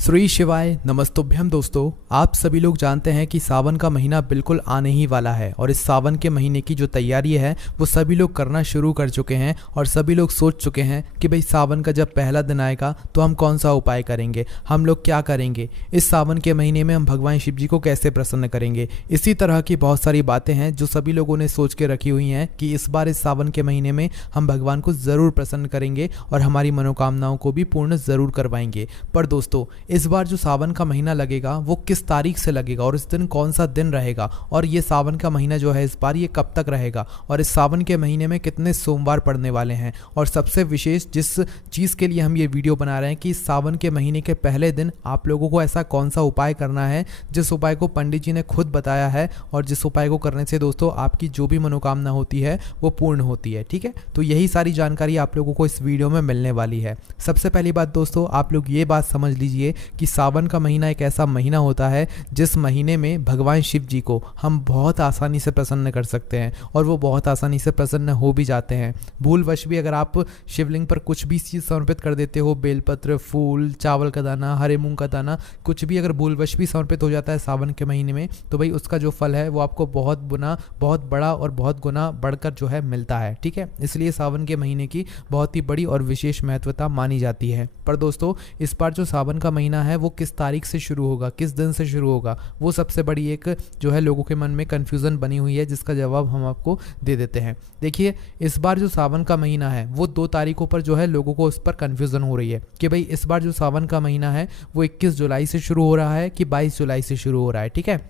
श्री शिवाय नमस्तुभ्यम। दोस्तों, आप सभी लोग जानते हैं कि सावन का महीना बिल्कुल आने ही वाला है और इस सावन के महीने की जो तैयारी है वो सभी लोग करना शुरू कर चुके हैं और सभी लोग सोच चुके हैं कि भाई सावन का जब पहला दिन आएगा तो हम कौन सा उपाय करेंगे, हम लोग क्या करेंगे, इस सावन के महीने में हम भगवान शिव जी को कैसे प्रसन्न करेंगे। इसी तरह की बहुत सारी बातें हैं जो सभी लोगों ने सोच के रखी हुई हैं कि इस बार इस सावन के महीने में हम भगवान को ज़रूर प्रसन्न करेंगे और हमारी मनोकामनाओं को भी पूर्ण ज़रूर करवाएंगे। पर दोस्तों, इस बार जो सावन का महीना लगेगा वो किस तारीख से लगेगा और इस दिन कौन सा दिन रहेगा, और ये सावन का महीना जो है इस बार ये कब तक रहेगा, और इस सावन के महीने में कितने सोमवार पड़ने वाले हैं। और सबसे विशेष जिस चीज़ के लिए हम ये वीडियो बना रहे हैं कि सावन के महीने के पहले दिन आप लोगों को ऐसा कौन सा उपाय करना है जिस उपाय को पंडित जी ने खुद बताया है और जिस उपाय को करने से दोस्तों आपकी जो भी मनोकामना होती है वो पूर्ण होती है। ठीक है, तो यही सारी जानकारी आप लोगों को इस वीडियो में मिलने वाली है। सबसे पहली बात दोस्तों, आप लोग ये बात समझ लीजिए कि सावन का महीना एक ऐसा महीना होता है जिस महीने में भगवान शिव जी को हम बहुत आसानी से प्रसन्न कर सकते हैं और वो बहुत आसानी से प्रसन्न हो भी जाते हैं। भूलवश भी अगर आप शिवलिंग पर कुछ भी चीज़ समर्पित कर देते हो, बेलपत्र, फूल, चावल का दाना, हरे मूंग का दाना, कुछ भी अगर भूलवश भी समर्पित हो जाता है सावन के महीने में, तो भाई उसका जो फल है वो आपको बहुत गुना, बहुत बड़ा और बहुत गुना बढ़कर जो है मिलता है। ठीक है, इसलिए सावन के महीने की बहुत ही बड़ी और विशेष महत्वता मानी जाती है। पर दोस्तों, इस बार जो सावन का महीना है वो किस तारीख से शुरू होगा, किस दिन से शुरू होगा, वो सबसे बड़ी एक जो है लोगों के मन में कन्फ्यूज़न बनी हुई है, जिसका जवाब हम आपको दे देते हैं। देखिए, इस बार जो सावन का महीना है वो 2 तारीखों पर जो है लोगों को उस पर कन्फ्यूज़न हो रही है कि भाई इस बार जो सावन का महीना है वो 21 जुलाई से शुरू हो रहा है कि 22 जुलाई से शुरू हो रहा है। ठीक है,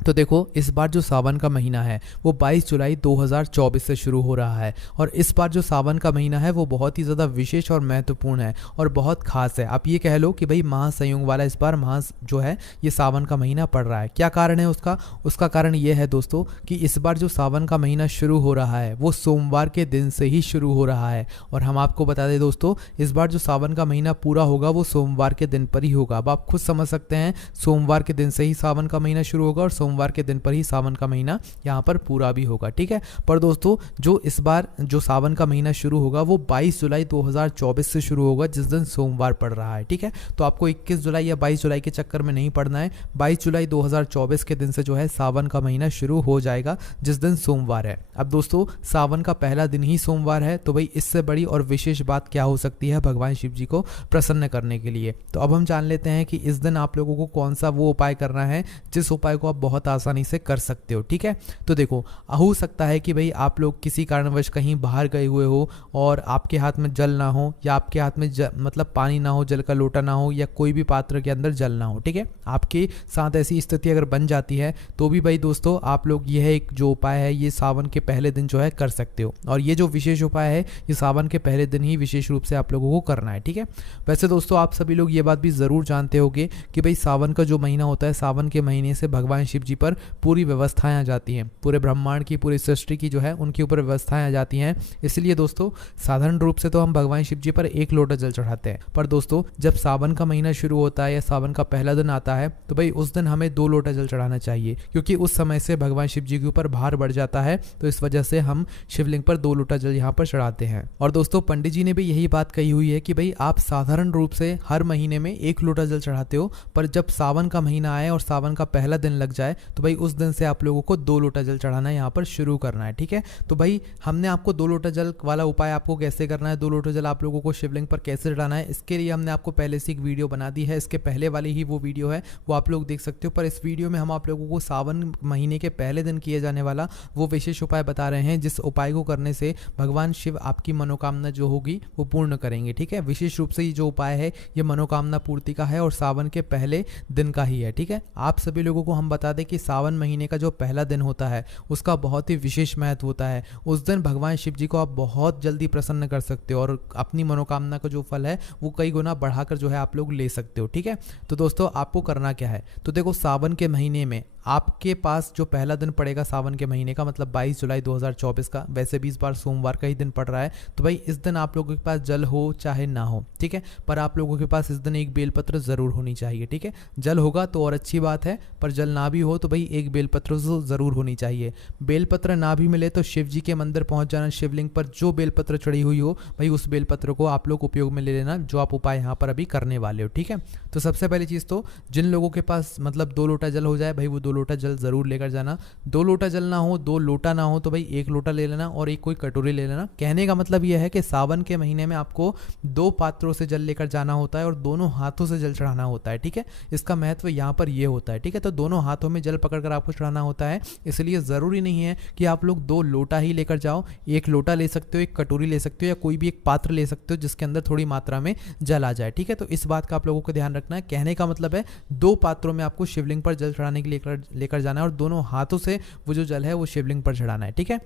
तो देखो, इस बार जो सावन का महीना है वो 22 जुलाई 2024 से शुरू हो रहा है और इस बार जो सावन का महीना है वो बहुत ही ज़्यादा विशेष और महत्वपूर्ण है और बहुत खास है। आप ये कह लो कि भाई महासंयोग वाला इस बार जो है ये सावन का महीना पड़ रहा है। क्या कारण है उसका कारण ये है दोस्तों कि इस बार जो सावन का महीना शुरू हो रहा है वो सोमवार के दिन से ही शुरू हो रहा है। और हम आपको बता दें दोस्तों, इस बार जो सावन का महीना पूरा होगा वो सोमवार के दिन पर ही होगा। अब आप खुद समझ सकते हैं, सोमवार के दिन से ही सावन का महीना शुरू होगा और सोमवार के दिन पर ही सावन का महीना यहाँ पर पूरा भी होगा। ठीक है, पर दोस्तों जो इस बार जो सावन का महीना शुरू होगा वो 22 जुलाई 2024 से शुरू होगा, जिस दिन सोमवार पड़ रहा है। ठीक है, तो आपको 21 जुलाई या 22 जुलाई के चक्कर में नहीं पड़ना है। 22 जुलाई 2024 के दिन से जो है सावन का महीना शुरू हो जाएगा, जिस दिन सोमवार है। अब दोस्तों, सावन का पहला दिन ही सोमवार है, तो भाई इससे बड़ी और विशेष बात क्या हो सकती है भगवान शिव जी को प्रसन्न करने के लिए। तो अब हम जान लेते हैं कि इस दिन आप लोगों को कौन सा वो उपाय करना है जिस उपाय को आप बहुत आसानी से कर सकते हो। ठीक है, तो देखो, हो सकता है कि भाई आप लोग किसी कारणवश कहीं बाहर गए हुए हो और आपके हाथ में जल ना हो, या आपके हाथ में मतलब पानी ना हो, जल का लोटा ना हो, या कोई भी पात्र के अंदर जल ना हो। ठीक है, आपके साथ ऐसी स्थिति अगर बन जाती है तो भी भाई दोस्तों आप लोग यह एक जो उपाय है ये सावन के पहले दिन जो है कर सकते हो, और ये जो विशेष उपाय है ये सावन के पहले दिन ही विशेष रूप से आप लोगों को करना है। ठीक है, वैसे दोस्तों आप सभी लोग ये बात भी ज़रूर जानते होंगे कि भाई सावन का जो महीना होता है, सावन के महीने से भगवान शिव जी पर पूरी व्यवस्थाएं आ जाती हैं, पूरे ब्रह्मांड की, पूरी सृष्टि की जो है उनके ऊपर व्यवस्थाएं आ जाती हैं। इसलिए दोस्तों साधारण रूप से तो हम भगवान शिव जी पर 1 लोटा जल चढ़ाते हैं, पर दोस्तों जब सावन का महीना शुरू होता है या सावन का पहला दिन आता है तो भाई उस दिन हमें 2 लोटा जल चढ़ाना चाहिए, क्योंकि उस समय से भगवान शिव जी के ऊपर भार बढ़ जाता है। तो इस वजह से हम शिवलिंग पर 2 लोटा जल यहाँ पर चढ़ाते हैं। और दोस्तों पंडित जी ने भी यही बात कही हुई है कि भाई आप साधारण रूप से हर महीने में 1 लोटा जल चढ़ाते हो, पर जब सावन का महीना आए और सावन का पहला दिन लग जाए तो भाई उस दिन से आप लोगों को 2 लोटा जल चढ़ाना यहाँ पर शुरू करना है। ठीक है, तो भाई हमने आपको 2 लोटा जल वाला उपाय आपको कैसे करना है, 2 लोटा जल आप लोगों को शिवलिंग पर कैसे चढ़ाना है, इसके लिए हमने आपको पहले से एक वीडियो बना दी है। इसके पहले वाली ही वो वीडियो है, वो आप लोग देख सकते हो। पर इस वीडियो में हम आप लोगों को सावन महीने के पहले दिन किए जाने वाला वो विशेष उपाय बता रहे हैं, जिस उपाय को करने से भगवान शिव आपकी मनोकामना जो होगी वो पूर्ण करेंगे। ठीक है, विशेष रूप से ये जो उपाय है ये मनोकामना पूर्ति का है और सावन के पहले दिन का ही है। ठीक है, आप सभी लोगों को हम बता दें कि सावन महीने का जो पहला दिन होता है उसका बहुत ही विशेष महत्व होता है। उस दिन भगवान शिव जी को आप बहुत जल्दी प्रसन्न कर सकते हो और अपनी मनोकामना का जो फल है वो कई गुना बढ़ाकर जो है आप लोग ले सकते हो। ठीक है, तो दोस्तों आपको करना क्या है, तो देखो सावन के महीने में आपके पास जो पहला दिन पड़ेगा सावन के महीने का, मतलब 22 जुलाई 2024 का, वैसे भी इस बार सोमवार का ही दिन पड़ रहा है, तो भाई इस दिन आप लोगों के पास जल हो चाहे ना हो, ठीक है, पर आप लोगों के पास इस दिन एक बेलपत्र ज़रूर होनी चाहिए, ठीक है। जल होगा तो और अच्छी बात है, पर जल ना भी हो तो भाई एक बेलपत्र ज़रूर होनी चाहिए। बेलपत्र ना भी मिले तो शिव जी के मंदिर पहुंच जाना, शिवलिंग पर जो बेलपत्र चढ़ी हुई हो भाई उस बेलपत्र को आप लोग उपयोग में ले लेना, जो आप उपाय यहाँ पर अभी करने वाले हो, ठीक है। तो सबसे पहली चीज़ तो जिन लोगों के पास मतलब 2 लोटा जल हो जाए भाई वो 2 लोटा जल ज़रूर लेकर जाना। 2 लोटा जल ना हो, 2 लोटा ना हो तो भाई 1 लोटा ले लेना और एक कोई कटोरी ले लेना। कहने का मतलब यह है कि सावन के महीने में आपको 2 पात्रों से जल लेकर जाना होता है और दोनों हाथों से जल चढ़ाना होता है, ठीक है। इसका महत्व यहाँ पर यह होता है, ठीक है। तो दोनों हाथों में जल पकड़कर आपको चढ़ाना होता है, इसलिए ज़रूरी नहीं है कि आप लोग 2 लोटा ही लेकर जाओ। 1 लोटा ले सकते हो, 1 कटोरी ले सकते हो, या कोई भी एक पात्र ले सकते हो जिसके अंदर थोड़ी मात्रा में जल आ जाए, ठीक है। तो इस बात का आप लोगों को ध्यान रखना है। कहने का मतलब है 2 पात्रों में आपको शिवलिंग पर जल चढ़ाने के लिए लेकर जाना है और दोनों हाथों से वो जो जल है वो शिवलिंग पर चढ़ाना है, ठीक है।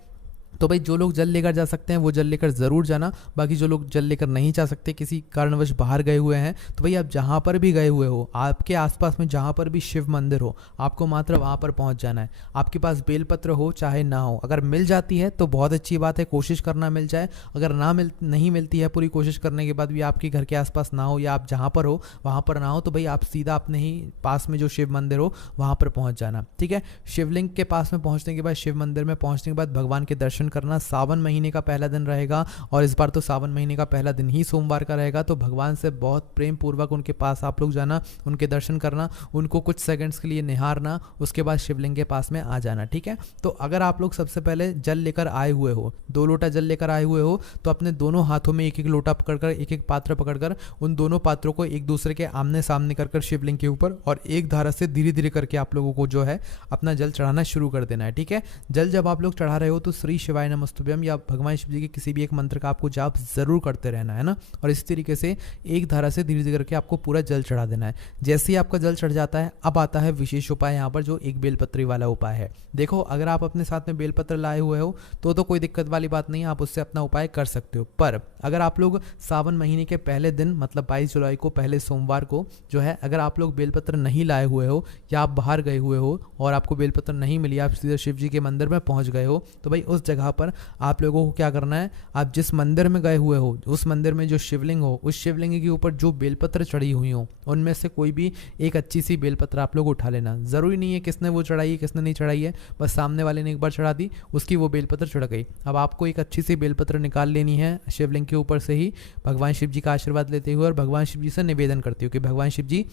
तो भाई जो लोग जल लेकर जा सकते हैं वो जल लेकर ज़रूर जाना। बाकी जो लोग जल लेकर नहीं जा सकते, किसी कारणवश बाहर गए हुए हैं, तो भाई आप जहाँ पर भी गए हुए हो, आपके आसपास में जहाँ पर भी शिव मंदिर हो, आपको मात्र वहाँ पर पहुँच जाना है। आपके पास बेलपत्र हो चाहे ना हो, अगर मिल जाती है तो बहुत अच्छी बात है, कोशिश करना मिल जाए। अगर नहीं मिलती है, पूरी कोशिश करने के बाद भी आपके घर के आसपास ना हो या आप जहाँ पर हो वहाँ पर ना हो, तो भाई आप सीधा अपने ही पास में जो शिव मंदिर हो वहाँ पर पहुँच जाना, ठीक है। शिवलिंग के पास में पहुँचने के बाद, शिव मंदिर में पहुँचने के बाद भगवान के दर्शन करना। सावन महीने का पहला दिन रहेगा और इस बार तो सावन महीने का पहला दिन ही सोमवार का रहेगा, तो भगवान से बहुत प्रेम पूर्वक उनके पास आप लोग जाना, उनके दर्शन करना, उनको कुछ सेकंड्स के लिए निहारना, उसके बाद शिवलिंग के पास में आ जाना, ठीक है। तो अगर आप लोग सबसे पहले जल लेकर आए हुए हो, 2 लोटा जल लेकर आए हुए हो, तो अपने दोनों हाथों में 1-1 लोटा पकड़कर, 1-1 पात्र पकड़कर उन दोनों पात्रों को एक दूसरे के आमने सामने कर शिवलिंग के ऊपर और एक धारा से धीरे धीरे करके आप लोगों को जो है अपना जल चढ़ाना शुरू कर देना है, ठीक है। जल जब आप लोग चढ़ा रहे हो तो श्री शिवाय नमस्तुभ्यम या भगवान शिव जी के किसी भी एक मंत्र का आपको जाप जरूर करते रहना है ना, और इस तरीके से एक धारा से धीरे धीरे करके आपको पूरा जल चढ़ा देना है। जैसे ही आपका जल चढ़ जाता है, अब आता है विशेष उपाय यहाँ पर, जो एक बेलपत्री वाला उपाय है। देखो, अगर आप अपने साथ में बेलपत्र लाए हुए हो तो कोई दिक्कत वाली बात नहीं है, आप उससे अपना उपाय कर सकते हो। पर अगर आप लोग सावन महीने के पहले दिन मतलब 22 जुलाई को, पहले सोमवार को जो है, अगर आप लोग बेलपत्र नहीं लाए हुए हो या आप बाहर गए हुए हो और आपको बेलपत्र नहीं मिली, आप सीधे शिव जी के मंदिर में पहुंच गए हो, तो भाई उस जगह पर आप लोगों को क्या करना है, आप जिस मंदिर में गए हुए हो उस मंदिर में जो शिवलिंग हो, उस शिवलिंग के ऊपर जो बेलपत्र चढ़ी हुई हो उनमें से कोई भी एक अच्छी सी बेलपत्र आप लोग उठा लेना। जरूरी नहीं है किसने वो चढ़ाई है किसने नहीं चढ़ाई है, बस सामने वाले ने एक बार चढ़ा दी, उसकी वो बेलपत्र चढ़ गई। अब आपको एक अच्छी सी बेलपत्र निकाल लेनी है शिवलिंग के ऊपर से ही, भगवान शिव जी का आशीर्वाद लेते हुए, और भगवान शिव जी से निवेदन करते हो कि भगवान शिव जी,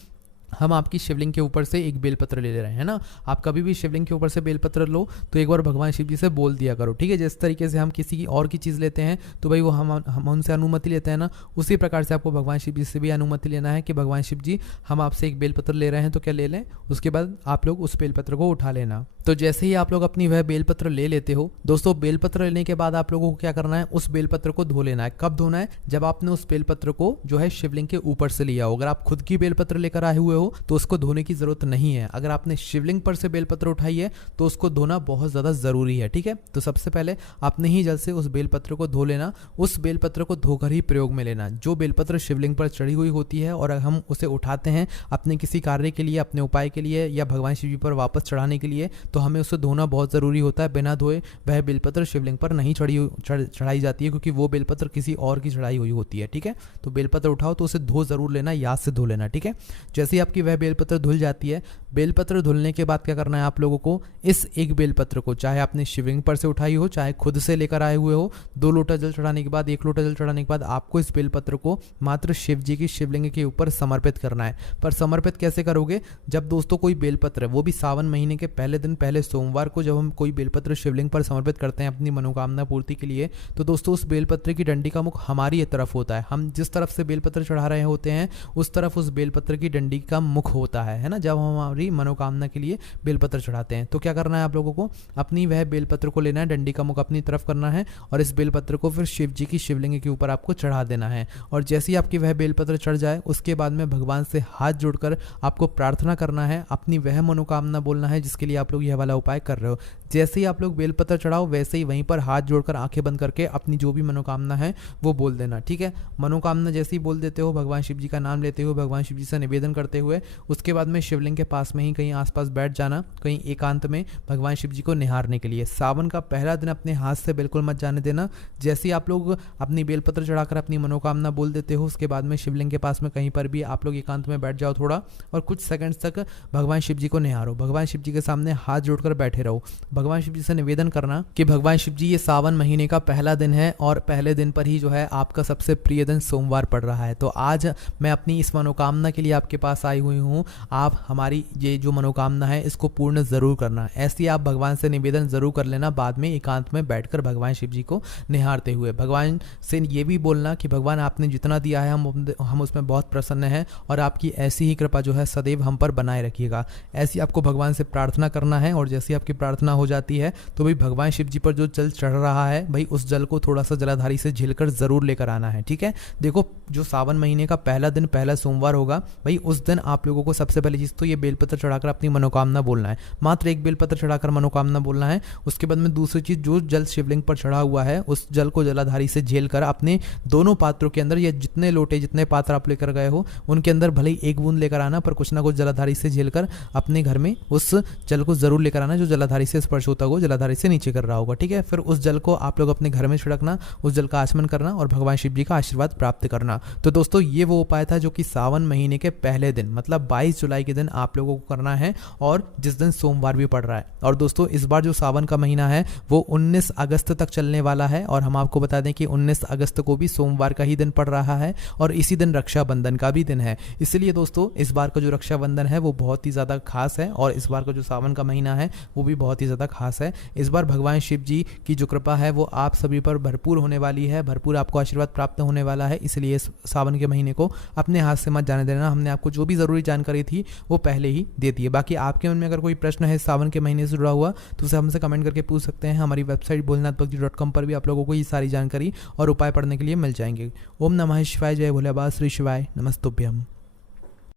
हम आपकी शिवलिंग के ऊपर से एक बेलपत्र ले रहे हैं ना। आप कभी भी शिवलिंग के ऊपर से बेलपत्र लो तो एक बार भगवान शिव जी से बोल दिया करो, ठीक है। जिस तरीके से हम किसी की और की चीज़ लेते हैं तो भाई वो हम उनसे अनुमति लेते हैं ना, उसी प्रकार से आपको भगवान शिव जी से भी अनुमति लेना है कि भगवान शिव जी, हम आपसे एक बेलपत्र ले रहे हैं तो क्या ले लें। उसके बाद आप लोग उस बेलपत्र को उठा लेना। तो जैसे ही आप लोग अपनी वह बेलपत्र ले लेते हो दोस्तों, बेलपत्र लेने के बाद आप लोगों को क्या करना है, उस बेलपत्र को धो लेना है। कब धोना है, जब आपने उस बेलपत्र को जो है शिवलिंग के ऊपर से लिया हो। अगर आप खुद की बेलपत्र लेकर आए हुए हो तो उसको धोने की जरूरत नहीं है। अगर आपने शिवलिंग पर से बेलपत्र उठाई है तो उसको धोना बहुत ज्यादा जरूरी है, ठीक है। तो सबसे पहले आपने ही जल से उस बेलपत्र को धो लेना। उस बेलपत्र को धोकर ही प्रयोग में लेना। जो बेलपत्र शिवलिंग पर चढ़ी हुई होती है और हम उसे उठाते हैं अपने किसी कार्य के लिए, अपने उपाय के लिए या भगवान शिव जी पर वापस चढ़ाने के लिए, तो हमें उसे धोना बहुत जरूरी होता है। बिना धोए वह बेलपत्र शिवलिंग पर नहीं चढ़ाई जाती है, क्योंकि वो बेलपत्र किसी और की चढ़ाई हुई होती है, ठीक है। तो बेलपत्र उठाओ तो उसे धो जरूर लेना, याद से धो लेना, ठीक है। जैसे ही आपकी वह बेलपत्र धुल जाती है, बेलपत्र धुलने के बाद क्या करना है आप लोगों को, इस एक बेलपत्र को चाहे आपने शिवलिंग पर से उठाई हो चाहे खुद से लेकर आए हुए हो, 2 लोटा जल चढ़ाने के बाद, 1 लोटा जल चढ़ाने के बाद आपको इस बेलपत्र को मात्र शिव जी की शिवलिंग के ऊपर समर्पित करना है। पर समर्पित कैसे करोगे, जब दोस्तों कोई बेलपत्र, वो भी सावन महीने के पहले दिन, पहले सोमवार को जब हम कोई बेलपत्र शिवलिंग पर समर्पित करते हैं अपनी मनोकामना पूर्ति के लिए, तो दोस्तों उस बेलपत्र की डंडी का मुख हमारी तरफ होता है। हम जिस तरफ से बेलपत्र चढ़ा रहे होते हैं उस तरफ उस बेलपत्र की डंडी का मुख होता है ना, जब हम हमारी मनोकामना के लिए बेलपत्र चढ़ाते हैं। तो क्या करना है आप लोगों को, अपनी वह बेलपत्र को लेना है, डंडी का मुख अपनी तरफ करना है और इस बेलपत्र को फिर शिव जी की शिवलिंग के ऊपर आपको चढ़ा देना है। और जैसे ही आपकी वह बेलपत्र चढ़ जाए उसके बाद में भगवान से हाथ जोड़कर आपको प्रार्थना करना है, अपनी वह मनोकामना बोलना है जिसके लिए आप लोग यह वाला उपाय कर रहे हो। जैसे ही आप लोग बेलपत्र चढ़ाओ वैसे ही वहीं पर हाथ जोड़कर आंखें बंद करके अपनी जो भी मनोकामना है वो बोल देना, ठीक है। मनोकामना जैसे ही बोल देते हो, भगवान शिव जी का नाम लेते हुए, भगवान शिव जी से निवेदन करते हुए, उसके बाद में शिवलिंग के पास में ही कहीं आसपास बैठ जाना, कहीं एकांत में भगवान शिव जी को निहारने के लिए। सावन का पहला दिन अपने हाथ से बिल्कुल मत जाने देना। जैसे ही आप लोग अपनी बेलपत्र चढ़ाकर अपनी मनोकामना बोल देते हो, उसके बाद में शिवलिंग के पास में कहीं पर भी आप लोग एकांत में बैठ जाओ थोड़ा, और कुछ सेकंड्स तक भगवान शिव जी को निहारो। भगवान शिव जी के सामने हाथ जोड़कर बैठे रहो। भगवान शिव जी से निवेदन करना कि भगवान शिव जी, ये सावन महीने का पहला दिन है और पहले दिन पर ही जो है आपका सबसे प्रिय दिन सोमवार पड़ रहा है, तो आज मैं अपनी इस मनोकामना के लिए आपके पास आई हुई हूँ। आप हमारी ये जो मनोकामना है इसको पूर्ण जरूर करना। ऐसे आप भगवान से निवेदन जरूर कर लेना बाद में एकांत में बैठकर भगवान शिव जी को निहारते हुए। भगवान से ये भी बोलना कि भगवान आपने जितना दिया है हम उसमें बहुत प्रसन्न हैं और आपकी ऐसी ही कृपा जो है सदैव हम पर बनाए रखिएगा। ऐसी आपको भगवान से प्रार्थना करना है, और जैसी आपकी प्रार्थना हो जाती है तो भाई भगवान शिव जी पर जो जल चढ़ रहा है भाई उस जल को थोड़ा सा जलाधारी से झिलकर जरूर लेकर आना है, ठीक है। देखो जो सावन महीने का पहला दिन पहला सोमवार होगा भाई, उस दिन आप लोगों को सबसे पहली चीज तो ये बेलपत्र चढ़ाकर अपनी मनोकामना बोलना है। मात्र एक बेलपत्र चढ़ाकर मनोकामना बोलना है। उसके बाद में दूसरी चीज, जो जल शिवलिंग पर चढ़ा हुआ है उस जल को जलाधारी से झेल कर अपने दोनों पात्रों के अंदर, या जितने लोटे जितने पात्र आप लेकर गए हो उनके अंदर भले ही एक बूंद लेकर आना, पर कुछ ना कुछ जलाधारी से झेलकर अपने घर में उस जल को जरूर लेकर आना जो जलाधारी से स्पर्श होता हो, जलाधारी से नीचे कर रहा होगा, ठीक है। फिर उस जल को आप लोग अपने घर में छिड़कना, उस जल का आचमन करना और भगवान शिव जी का आशीर्वाद प्राप्त करना। तो दोस्तों ये वो उपाय था जो कि सावन महीने के पहले दिन मतलब 22 जुलाई के दिन आप लोगों को करना है, और जिस दिन सोमवार भी पड़ रहा है। और दोस्तों इस बार जो सावन का महीना है वो 19 अगस्त तक चलने वाला है, और हम आपको बता दें कि 19 अगस्त को भी सोमवार का ही दिन पड़ रहा है और इसी दिन रक्षाबंधन का भी दिन है। इसलिए दोस्तों इस बार का जो रक्षाबंधन है वो बहुत ही ज़्यादा खास है, और इस बार का जो सावन का महीना है वो भी बहुत ही ज़्यादा खास है। इस बार भगवान शिव जी की जो कृपा है वो आप सभी पर भरपूर होने वाली है, भरपूर आपको आशीर्वाद प्राप्त होने वाला है। इसलिए इस सावन के महीने को अपने हाथ से मत जाने देना। हमने आपको जो भी ज़रूरी जानकारी थी वो पहले ही दे दी है। बाकी आपके मन में अगर कोई प्रश्न है सावन के महीने से जुड़ा हुआ तो उसे हमसे कमेंट करके पूछ सकते हैं। हमारी वेबसाइट भोलेनाथभक्ति.com पर भी आप लोगों को ये सारी जानकारी और उपाय पढ़ने के लिए मिल जाएंगे। ओम नमः शिवाय, जय भोलेबाबा, श्री शिवाय, नमस्तुभ्यम।